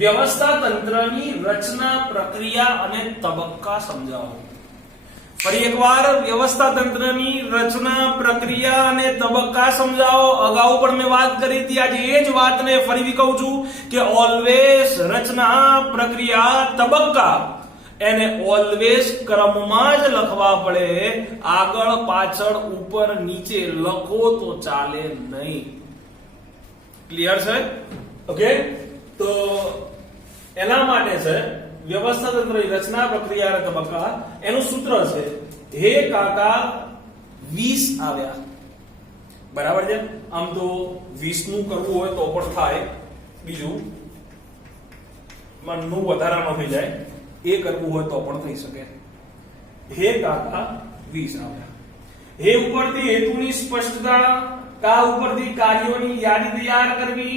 વ્યવસ્થા તંત્રની રચના, પ્રક્રિયા અને તબક્કા સમજાવો. ફરી એકવાર વ્યવસ્થા તંત્રની રચના, પ્રક્રિયા અને તબક્કા સમજાવો. અગાઉ પણ મેં વાત કરી હતી, આજે એ જ વાતને ફરી કહું છું કે ઓલવેઝ રચના, પ્રક્રિયા, તબક્કા એને ઓલવેઝ ક્રમમાં જ લખવા પડે. આગળ પાછળ ઉપર નીચે લખો તો ચાલે નહીં. ક્લિયર છે? ઓકે, તો એના માટે છે વ્યવસ્થા તંત્રની રચના, પ્રક્રિયા અને તબક્કા. એનું સૂત્ર છે હે કાકા 20 આવ્યા. બરાબર છે? આમ તો 20 નું કરવું હોય તો પણ થાય, બીજું નું વધારાનો થઈ જાય, એ કરવું હોય તો પણ થઈ શકે. હે કાકા 20 આવ્યા. હે ઉપરથી હેતુની સ્પષ્ટતા, કા ઉપરથી કાર્યોની યાદી તૈયાર કરવી,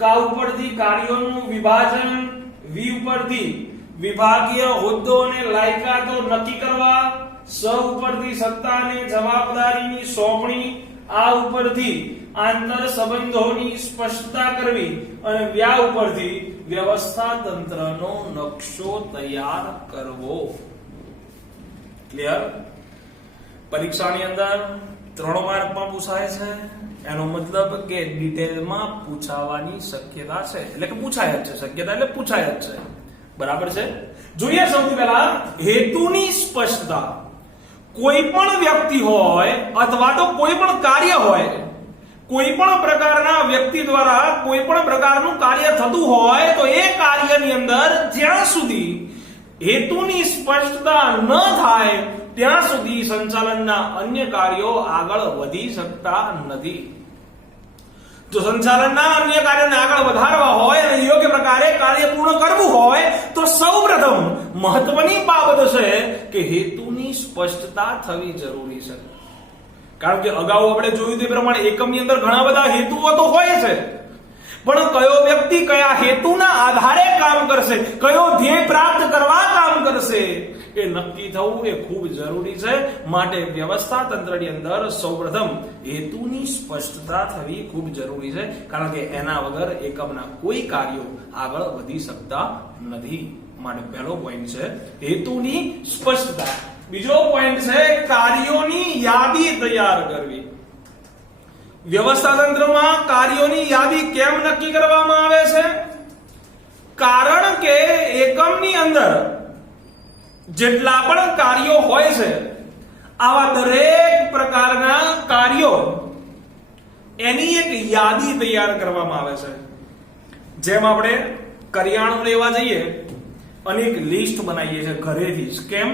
કા ઉપરથી કાર્યોનું વિભાજન, વી ઉપરથી વિભાગીય હોદ્દો અને લાયકાતો નક્કી કરવા, સ ઉપરથી સત્તા અને જવાબદારીની સોંપણી, આ ઉપરથી આંતર સંબંધોની સ્પષ્ટતા કરવી અને વ્યા ઉપરથી વ્યવસ્થા તંત્રનો નકશો તૈયાર કરવો. ક્લિયર? પરીક્ષાની અંદર 3 માર્કમાં પૂછાય છે. એનો મતલબ કે ડિટેલમાં પૂછાવાની શક્યતા છે, એટલે કે પૂછાય જ છે. શક્યતા એટલે પૂછાય જ છે. બરાબર છે? જોઈએ સૌથી પહેલા હેતુની સ્પષ્ટતા. કોઈ પણ વ્યક્તિ હોય અથવા તો કોઈ પણ કાર્ય હોય, કોઈ પણ પ્રકારના વ્યક્તિ દ્વારા કોઈ પણ પ્રકારનું કાર્ય થતું હોય તો એ કાર્યની અંદર જ્યાં સુધી હેતુની સ્પષ્ટતા ન થાય ત્યાં સુધી સંચાલનના અન્ય કાર્યો આગળ વધી શકતા નથી. જો સંચાલનના અન્ય કાર્યોને આગળ વધારવા હોય અને યોગ્ય પ્રકારે કાર્ય પૂર્ણ કરવું હોય તો સૌપ્રથમ મહત્વની બાબત છે કે હેતુની સ્પષ્ટતા થવી જરૂરી છે. કારણ કે અગાઉ આપણે જોયું તે પ્રમાણે એકમની અંદર ઘણા બધા હેતુઓ તો હોય છે, પણ કયો વ્યક્તિ કયા હેતુના આધારે કામ કરશે, કયો ધ્યેય પ્રાપ્ત કરવા કામ કરશે, એ નક્કી થવું એ ખૂબ જરૂરી છે. માટે વ્યવસ્થા તંત્રની અંદર સૌપ્રથમ હેતુની સ્પષ્ટતા થવી ખૂબ જરૂરી છે, કારણ કે એના વગર એકમના કોઈ કાર્યો આગળ વધી શકતા નથી. માટે પહેલો પોઈન્ટ છે હેતુની સ્પષ્ટતા. બીજો પોઈન્ટ છે કાર્યોની યાદી તૈયાર કરવી. વ્યવસ્થા તંત્રમાં કાર્યોની યાદી કેમ નક્કી કરવામાં આવે છે? કારણ કે એકમની અંદર જેટલા પણ કાર્યો હોય છે, આવા દરેક પ્રકારના કાર્યો એની એક યાદી તૈયાર કરવામાં આવે છે. જેમ આપણે કરિયાણું લેવા જઈએ અને એક લિસ્ટ બનાવીએ છીએ ઘરેથી જ. કેમ?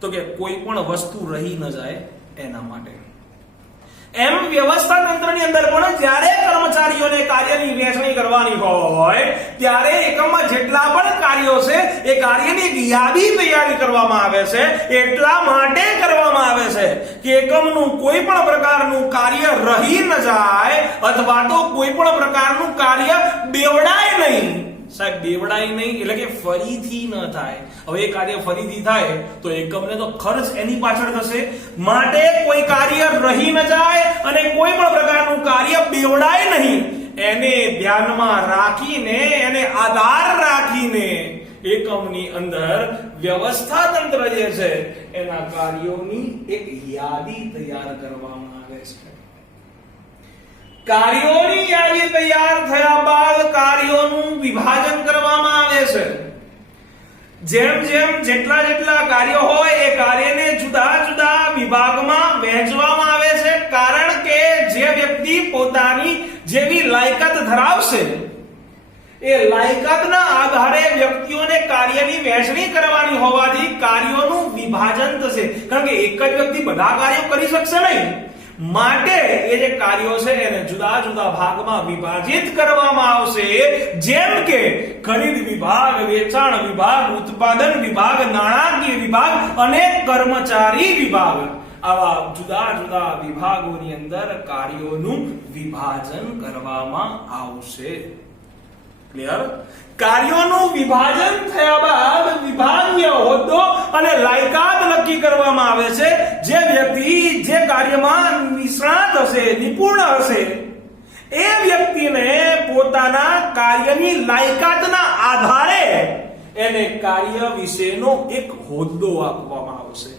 તો કે કોઈ પણ વસ્તુ રહી ન જાય એના માટે. એમ વ્યવસ્થા તંત્રની અંદર પણ જ્યારે કર્મચારીઓને કાર્યની વહેંચણી કરવાની હોય ત્યારે એકમમાં જેટલા પણ કાર્યો છે એ કાર્યની એક યાદી તૈયારી કરવામાં આવે છે. એટલા માટે કરવામાં આવે છે કે એકમનું કોઈ પણ પ્રકારનું કાર્ય રહી ન જાય અથવા તો કોઈ પણ પ્રકારનું કાર્ય બેવડાય નહીં. સાહેબ, બેવડાય નહીં એટલે કે ફરીથી ન થાય. હવે એ કાર્ય ફરીથી થાય તો એકમને તો ખર્ચ એની પાછળ થશે. માટે કોઈ કાર્ય રહી ન જાય અને કોઈ પણ પ્રકારનું કાર્ય બેવડાય નહીં, એને ધ્યાનમાં રાખીને, એને આધાર રાખીને એકમની અંદર વ્યવસ્થા તંત્ર જે છે એના કાર્યોની એક યાદી તૈયાર કરવામાં આવે છે. કાર્યોની યાદી તૈયાર થયા બાદ કાર્યોનું વિભાજન કરવામાં આવે છે. જેમ જેમ જેટલા કાર્યો હોય એ કાર્યને જુદા જુદા વિભાગમાં વહેંચવામાં આવે છે. કારણ કે જે વ્યક્તિ પોતાની જેવી લાયકાત ધરાવશે એ લાયકાતના આધારે વ્યક્તિઓને કાર્યની વહેંચણી કરવાની હોવાથી કાર્યોનું વિભાજન થશે. કારણ કે એક જ વ્યક્તિ બધા કાર્યો કરી શકશે નહીં. માટે એ જે કાર્યો છે એને જુદા જુદા ભાગમાં વિભાજિત કરવામાં આવશે. જેમ કે ખરીદ વિભાગ, વેચાણ વિભાગ, ઉત્પાદન વિભાગ, નાણાકીય વિભાગ અને કર્મચારી વિભાગ. આવા જુદા જુદા વિભાગોની અંદર કાર્યોનું વિભાજન કરવામાં આવશે. ક્લિયર? કાર્યોનું વિભાજન થયા બાદ વિભાગીય હોદ્દો અને લાયકાત નક્કી કરવામાં આવે છે. જે વ્યક્તિ જે કાર્યમાં નિષ્ણાત હશે, નિપુણ હશે, એ વ્યક્તિને પોતાના કાર્યની લાયકાતના આધારે એને કાર્ય વિશેનો એક હોદ્દો આપવામાં આવશે,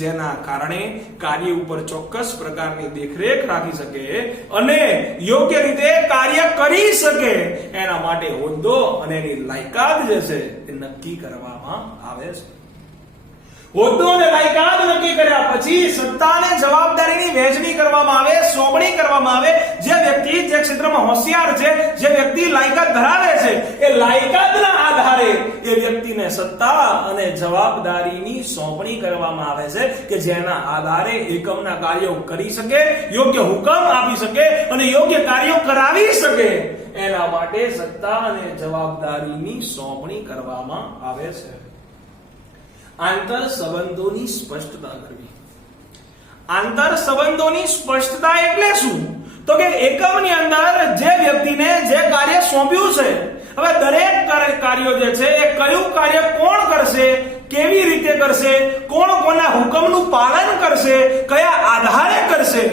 જેના કારણે કાર્ય ઉપર ચોક્કસ પ્રકારની દેખરેખ રાખી શકે અને યોગ્ય રીતે કાર્ય કરી શકે. એના માટે હોદ્દો અને એની લાયકાત જે છે એ નક્કી કરવામાં આવે છે. હોદ્દો અને લાયકાત નક્કી કર્યા પછી સત્તા અને જવાબદારીની વહેંચણી કરવામાં આવે, સોંપણી કરવામાં આવે. જે વ્યક્તિ જે ક્ષેત્રમાં હોશિયાર છે, જે વ્યક્તિ લાયકાત ધરાવે છે, એ લાયકાતના આધારે એ વ્યક્તિને સત્તા અને જવાબદારીની સોંપણી કરવામાં આવે છે કે જેના આધારે એકમના કાર્યો કરી શકે, યોગ્ય હુકમ આપી શકે અને યોગ્ય કાર્યો કરાવી શકે. એના માટે સત્તા અને જવાબદારીની સોંપણી કરવામાં આવે છે. આંતર સંબંધોની સ્પષ્ટતા કરવી. આંતર સંબંધોની સ્પષ્ટતા એટલે શું? તો કે એકમની અંદર જે વ્યક્તિને જે કાર્ય સોંપ્યું છે, હવે દરેક કાર્યો જે છે એ કયું કાર્ય કોણ કરશે, કેવી રીતે કરશે, કોણ કોના હુકમનું પાલન કરશે, કયા આધારે કરશે,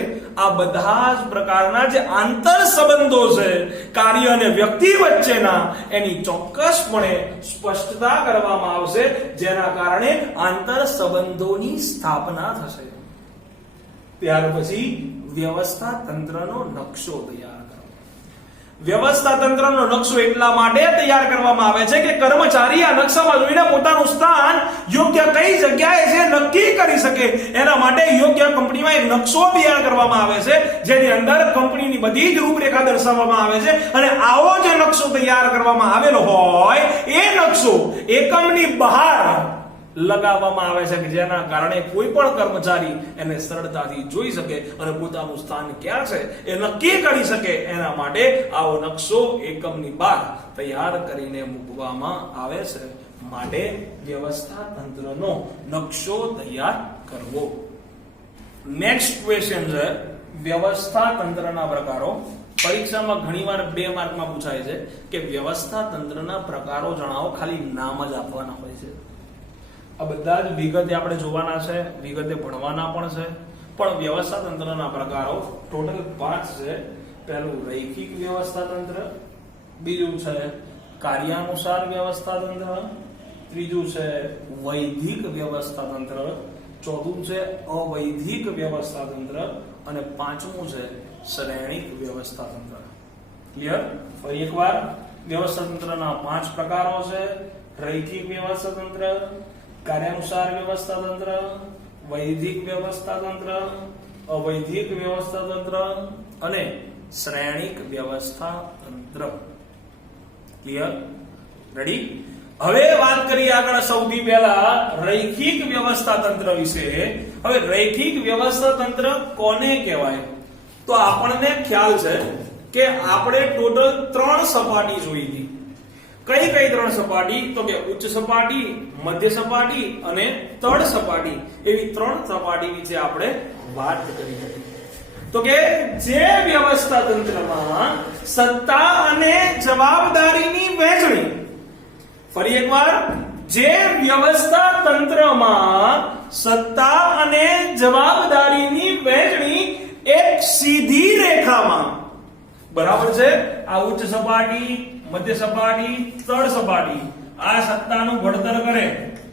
આ બધા જ પ્રકારના જે આંતર સંબંધો છે કાર્ય અને વ્યક્તિ વચ્ચેના, એની ચોક્કસપણે સ્પષ્ટતા કરવામાં આવશે, જેના કારણે આંતર સંબંધોની સ્થાપના થશે. ત્યાર પછી વ્યવસ્થા તંત્રનો નકશો તૈયાર કરો. વ્યવસ્થા તંત્રનો નકશો એટલા માટે તૈયાર કરવામાં આવે છે કે કર્મચારી આ નકશામાં જોઈને પોતાનું સ્થાન યોગ્ય કઈ જગ્યાએ છે નક્કી કરી શકે. એના માટે યોગ્ય કંપનીમાં એક નકશો તૈયાર કરવામાં આવે છે, જેની અંદર કંપનીની બધી જ રૂપરેખા દર્શાવવામાં આવે છે. અને આવો જે નકશો તૈયાર કરવામાં આવેલો હોય એ નકશો એકમની બહાર લગાવવામાં આવે છે કે જેના કારણે કોઈ પણ કર્મચારી એને સરળતાથી જોઈ શકે અને પોતાનું સ્થાન ક્યાં છે એ નક્કી કરી શકે. એના માટે આવો નકશો એકમની બહાર તૈયાર કરીને મૂકવામાં આવે છે. માટે વ્યવસ્થા તંત્રનો નકશો તૈયાર કરવો. નેક્સ્ટ ક્વેશ્ચન છે વ્યવસ્થા તંત્રના પ્રકારો. પરીક્ષામાં ઘણીવાર 2 માર્કમાં પૂછાય છે કે વ્યવસ્થા તંત્રના પ્રકારો જણાવો, ખાલી નામ જ આપવાના હોય છે. આ બધા જ વિગતે આપણે જોવાના છે, વિગતે ભણવાના પણ છે. પણ વ્યવસ્થા તંત્રના પ્રકારો ટોટલ 5 છે. પહેલું રૈખિક વ્યવસ્થા તંત્ર, બીજું છે કાર્યાનુસાર વ્યવસ્થા તંત્ર, ત્રીજું છે વૈધિક વ્યવસ્થા તંત્ર, ચોથું છે અવૈધિક વ્યવસ્થા તંત્ર અને પાંચમું છે શ્રેણિક વ્યવસ્થા તંત્ર. ક્લિયર? ફરી એકવાર, વ્યવસ્થા તંત્રના 5 પ્રકારો છે: રૈખિક વ્યવસ્થા તંત્ર, કાર્યાનુસાર વ્યવસ્થા તંત્ર, વૈધિક વ્યવસ્થા તંત્ર, અવૈધિક વ્યવસ્થા તંત્ર અને શ્રેણિક વ્યવસ્થા તંત્ર. ક્લિયર? રેડી? હવે વાત કરીએ આગળ સૌથી પહેલા રૈખિક વ્યવસ્થા તંત્ર વિશે. હવે રૈખિક વ્યવસ્થા તંત્ર કોને કહેવાય? તો આપણને ખ્યાલ છે કે આપણે ટોટલ 3 સપાટી જોઈ હતી. કઈ કઈ 3 સપાટી? તો કે ઉચ્ચ સપાટી, મધ્ય સપાટી અને તળ સપાટી. એવી 3 સપાટી વિશે આપણે વાત કરી હતી. તો કે જે વ્યવસ્થા તંત્રમાં સત્તા અને જવાબદારીની વહેંચણી, ફરી એકવાર, જે વ્યવસ્થા તંત્રમાં સત્તા અને જવાબદારીની વહેંચણી એક સીધી રેખામાં, બરાબર છે, આ ઉચ્ચ સપાટી, મધ્ય સપાટી, તળ સપાટી, આ સત્તાનું ઘડતર કરે,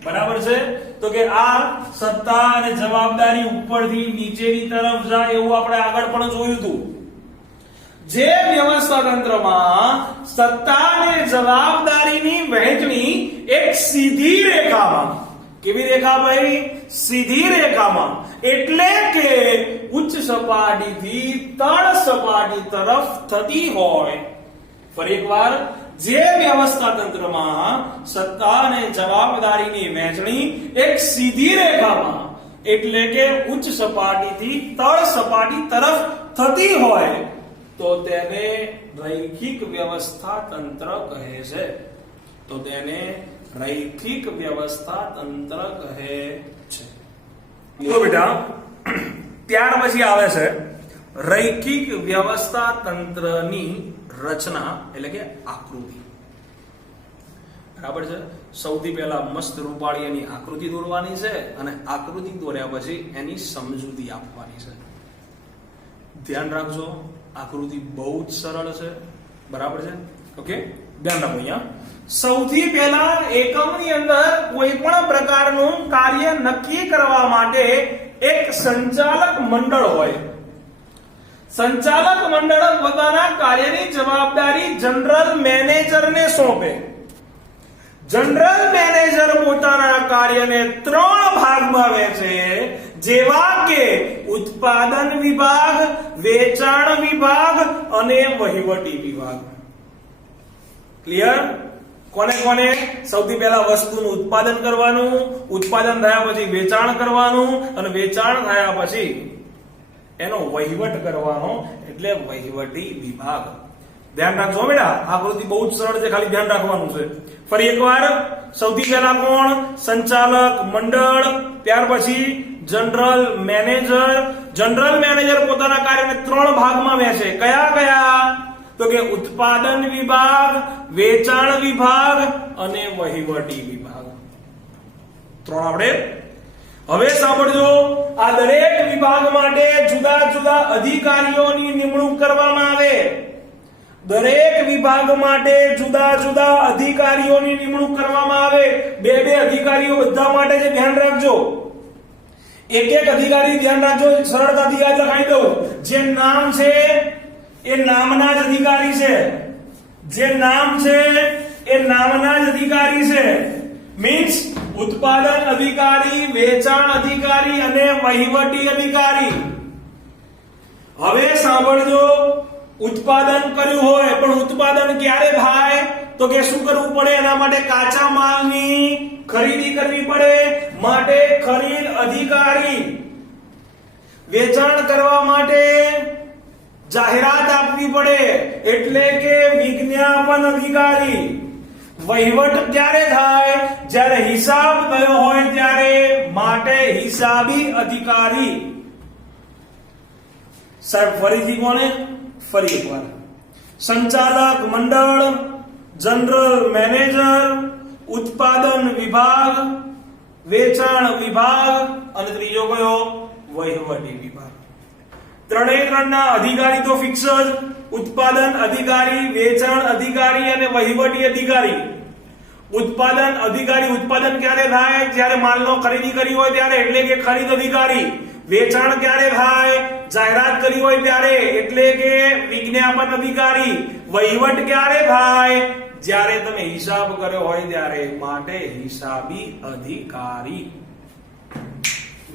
બરાબર છે. તો કે આ સત્તા અને જવાબદારી ઉપરથી નીચેની તરફ જાય એવું આપણે આગળ પણ જોયું હતું. જે વ્યવસ્થા તંત્રમાં સત્તા અને જવાબદારીની વહેંચણી એક સીધી રેખામાં, કેવી રેખા ભાઈ? સીધી રેખામાં, એટલે કે ઉચ્ચ સપાટીથી તળ સપાટી તરફ થતી હોય. ફરી એકવાર, જે વ્યવસ્થા તંત્રમાં સત્તા અને જવાબદારીની વહેંચણી એક સીધી રેખામાં, એટલે કે ઉચ્ચ સપાટીથી તળ સપાટી તરફ થતી હોય તો તેને રૈખિક વ્યવસ્થા તંત્ર કહે છે. તો તેને રૈખિક વ્યવસ્થા તંત્ર કહે છે. તો બેટા ત્યાર પછી આવે છે રૈખિક વ્યવસ્થા તંત્રની રચના, એટલે કે આકૃતિ. બરાબર છે. સૌથી પહેલા મસ્ત રૂપાળી એની આકૃતિ દોરવાની છે અને આકૃતિ દોર્યા પછી એની સમજૂતી આપવાની છે. ધ્યાન રાખજો, આકૃતિ બહુ જ સરળ છે, બરાબર છે. ઓકે, ધ્યાન રાખો. અહીંયા સૌથી પહેલા એકમની અંદર કોઈ પણ પ્રકારનું કાર્ય નક્કી કરવા માટે એક સંચાલક મંડળ હોય. સંચાલક મંડળ પોતાના કાર્યની જવાબદારી જનરલ મેનેજરને સોંપે. જનરલ મેનેજર પોતાના કાર્યને 3 ભાગમાં વહેંચે, જેવા કે ઉત્પાદન વિભાગ, વેચાણ વિભાગ અને વહીવટી વિભાગ. ક્લિયર? કોને કોને? સૌથી પહેલા વસ્તુનું ઉત્પાદન કરવાનું, ઉત્પાદન થયા પછી વેચાણ કરવાનું, અને વેચાણ થયા પછી એનો વહીવટ કરવાનો, એટલે વહીવટી વિભાગ. ધ્યાન રાખજો બેટા, આકૃતિ બહુ જ સરળ છે, ખાલી ધ્યાન રાખવાનું છે. ફરી એકવાર, સૌથી પહેલા કોણ? સંચાલક મંડળ, ત્યાર પછી જનરલ મેનેજર. જનરલ મેનેજર પોતાના કાર્યને 3 ભાગમાં વહેંચે. કયા કયા? તો કે ઉત્પાદન વિભાગ, વેચાણ વિભાગ અને વહીવટી વિભાગ. 3 આપણે. હવે સાંભળજો, આ દરેક વિભાગ માટે જુદા જુદા અધિકારીઓની નિમણૂક કરવામાં આવે. દરેક વિભાગ માટે જુદા જુદા અધિકારીઓની નિમણૂક કરવામાં આવે. 2 અધિકારીઓ બધા માટે છે, ધ્યાન રાખજો. એક અધિકારી ધ્યાન રાખજો, સરળતાથી યાદ લખાઈ દઉં. જે નામ છે એ નામના જ અધિકારી છે. જે નામ છે એ નામના જ અધિકારી છે. મીન્સ ઉત્પાદન અધિકારી, વેચાણ અધિકારી અને વહીવટી અધિકારી. હવે સાંભળજો, ઉત્પાદન કર્યું હોય, પણ ઉત્પાદન ક્યારે થાય? તો કે શું કરવું પડે? એના માટે કાચા માલની ખરીદી કરવી પડે, માટે ખરીદ અધિકારી. વેચાણ કરવા માટે જાહેરાત આપવી પડે, એટલે કે વિજ્ઞાપન અધિકારી. વહીવટ ક્યારે થાય? જ્યારે હિસાબ થયો હોય ત્યારે, માટે હિસાબી અધિકારી. સાહેબ ફરીથી કોને? ફરી એકવાર. સંચાલક મંડળ, જનરલ મેનેજર, ઉત્પાદન વિભાગ, વેચાણ વિભાગ અને ત્રીજો કયો? વહીવટી વિભાગ. 3ના અધિકારી તો ફિક્સ જ. ઉત્પાદન અધિકારી, વેચાણ અધિકારી અને વહીવટી અધિકારી. ઉત્પાદન અધિકારી ઉત્પાદન ક્યારે થાય? જ્યારે માલનો ખરીદી કરી હોય ત્યારે, એટલે કે ખરીદ અધિકારી. વેચાણ ક્યારે થાય? જાહેરાત કરી હોય ત્યારે, એટલે કે વિજ્ઞાપન અધિકારી. વહીવટ ક્યારે થાય? જ્યારે તમે હિસાબ કર્યો હોય ત્યારે, માટે હિસાબી અધિકારી.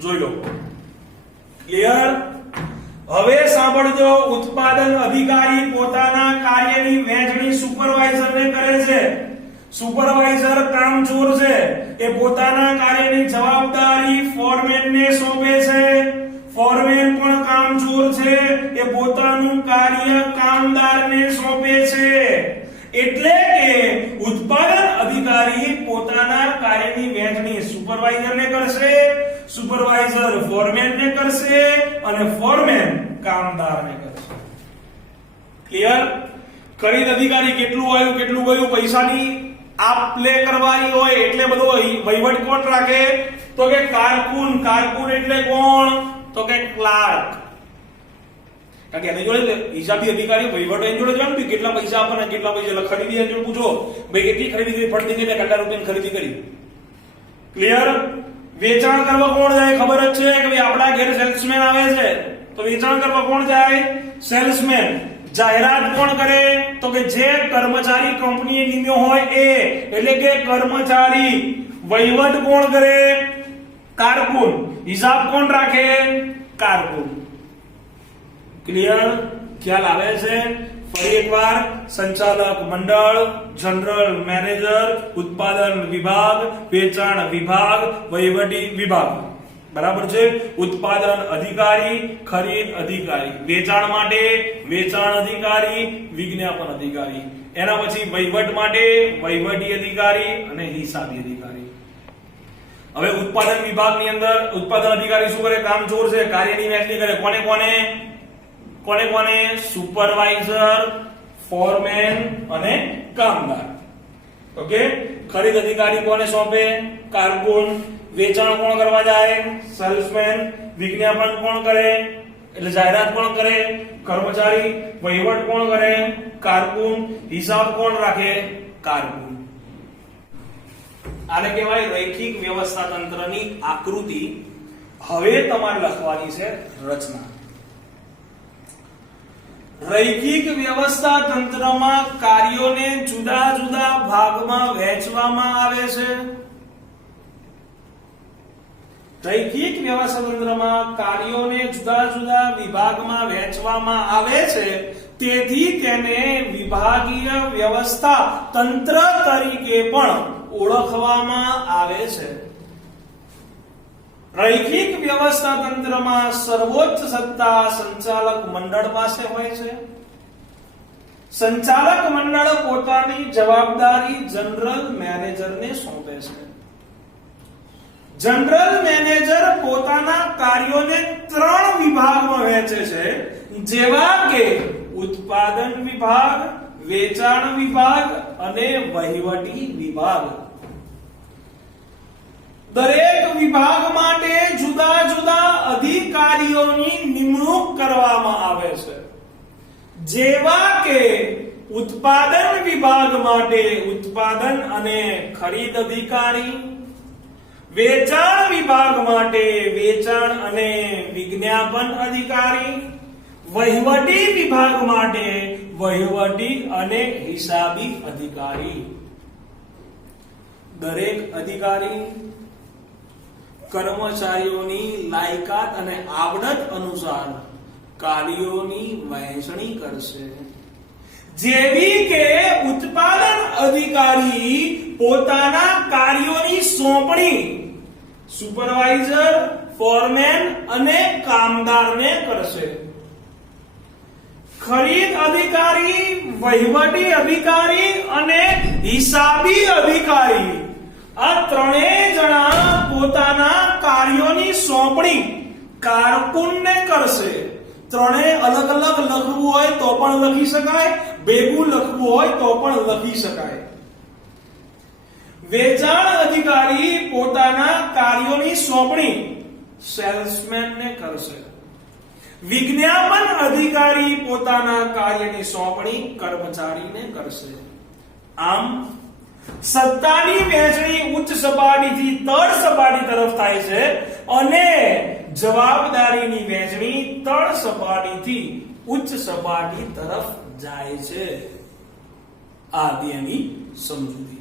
જોઈ લો. ક્લિયર? હવે સાંભળજો, ઉત્પાદન અધિકારી પોતાના કાર્યની વહેંચણી સુપરવાઇઝરને કરે છે. સુપરવાઇઝર કામચોર છે, એ પોતાના કાર્યની જવાબદારી ફોરમેનને સોંપે છે. ફોરમેન પણ કામચોર છે, એ પોતાનું કાર્ય કામદારને સોંપે છે. એટલે કે ઉત્પાદન અધિકારી પોતાના કાર્યની વહેંચણી સુપરવાઇઝરને કરશે, સુપરવાઇઝર ફોરમેનને કરશે અને ફોરમેન કામદારને કરશે. ક્લિયર? ખરીદ અધિકારી કેટલું આવ્યું, કેટલું ગયું, પૈસાની આપ લે કરવાની હોય, એટલે બધો વહીવટ કોણ રાખે? તો કે કારકુન. કારકુન એટલે કોણ? તો કે ક્લાર્ક. કારણ કે એની જોડે હિસાબી અધિકારી વહીવટ એની જોડે જાણ કેટલા પૈસા આપવાના, કેટલા પૈસા ખરીદી એની જોડે પૂછો, ભાઈ કેટલી ખરીદી કરી, ફટ દઈને કેટલા રૂપિયાની ખરીદી કરી. ક્લિયર? વેચાણ કરવા કોણ જાય? ખબર જ છે કે ભાઈ આપણા ઘરે સેલ્સમેન આવે છે, તો વેચાણ કરવા કોણ જાય? સેલ્સમેન. જાહેરાત કોણ કરે? તો કે જે કર્મચારી કંપનીએ નિમ્યો હોય એ, એટલે કે કર્મચારી. વહીવટ કોણ કરે? કારકુન. હિસાબ કોણ રાખે? કારકુન. ક્લિયર? ખ્યાલ આવે છે? ફરી એકવાર, સંચાલક મંડળ, જનરલ મેનેજર, ઉત્પાદન વિભાગ, વેચાણ વિભાગ, વહીવટી વિભાગ. બરાબર છે? ઉત્પાદન અધિકારી, ખરીદ અધિકારી. વેચાણ માટે વેચાણ અધિકારી, વિજ્ઞાપન અધિકારી. એના પછી વહીવટ માટે વહીવટી અધિકારી અને હિસાબી અધિકારી. હવે ઉત્પાદન વિભાગની અંદર ઉત્પાદન અધિકારી શું કરે? કામચોર છે, કાર્યની વહેંચણી કરે. કોને કોને? કોને કોને? સુપરવાઇઝર, ફોરમેન અને કામદાર. ઓકે? ખરીદ અધિકારી કોને સોંપે? કારકુન. વેચાણ કોણ કરવા જાય? સેલ્સમેન. વિજ્ઞાપન કોણ કરે? એટલે જાહેરાત કોણ કરે? કર્મચારી. વહીવટ કોણ કરે? કારકુન. હિસાબ કોણ રાખે? કારકુન. આને કહેવાય રૈખિક વ્યવસ્થા તંત્રની આકૃતિ. હવે તમારે લખવાની છે રચના. રૈખિક વ્યવસ્થા તંત્રમાં કાર્યોને જુદા જુદા ભાગમાં વહેંચવામાં આવે છે. રૈખિક વ્યવસ્થા તંત્રમાં કાર્યોને જુદા જુદા વિભાગમાં વહેંચવામાં આવે છે, તેથી તેને વિભાગીય વ્યવસ્થા તંત્ર તરીકે પણ ઓળખવામાં આવે છે. રૈખિક વ્યવસ્થા તંત્રમાં સર્વોચ્ચ સત્તા સંચાલક મંડળ પાસે હોય છે. સંચાલક મંડળ પોતાની જવાબદારી જનરલ મેનેજરને સોંપે છે. જનરલ મેનેજર પોતાના કાર્યોને 3 વિભાગમાં વહેંચે છે, જેવા કે ઉત્પાદન વિભાગ, વેચાણ વિભાગ અને વહીવટી વિભાગ. દરેક વિભાગ માટે જુદા જુદા અધિકારીઓની નિમણૂક કરવામાં આવે છે, જેવા કે ઉત્પાદન વિભાગ માટે ઉત્પાદન અને ખરીદ અધિકારી, વેચાણ વિભાગ માટે વેચાણ અને વિજ્ઞાપન અધિકારી, વહીવટી વિભાગ માટે વહીવટી અને હિસાબી અધિકારી. દરેક અધિકારી કર્મચારીઓની લાયકાત અને આવડત અનુસાર કાર્યોની વહેંચણી કરશે. જેવી કે ઉત્પાદન અધિકારી પોતાના કાર્યોની સોંપણી સુપરવાઇઝર, ફોરમેન અને કામદારને કરશે. ખરીદ અધિકારી, વહીવટી અધિકારી અને હિસાબી અધિકારી આ ત્રણેય જણા પોતાના કાર્યોની સોંપણી કારકુનને કરશે. ત્રણેય અલગ અલગ લખવું હોય તો પણ લખી શકાય, ભેગું લખવું હોય તો પણ લખી શકાય. વેચાણ અધિકારી પોતાના કાર્યોની સોંપણી સેલ્સમેનને કરશે. વિજ્ઞાપન અધિકારી પોતાના કાર્યની સોંપણી કર્મચારીને કરશે. આમ સત્તાની વહેંચણી ઉચ્ચ સપાટીથી તળ સપાટી તરફ થાય છે અને જવાબદારીની વહેંચણી તળ સપાટીથી ઉચ્ચ સપાટી તરફ જાય છે. આ તેની સમજૂતી.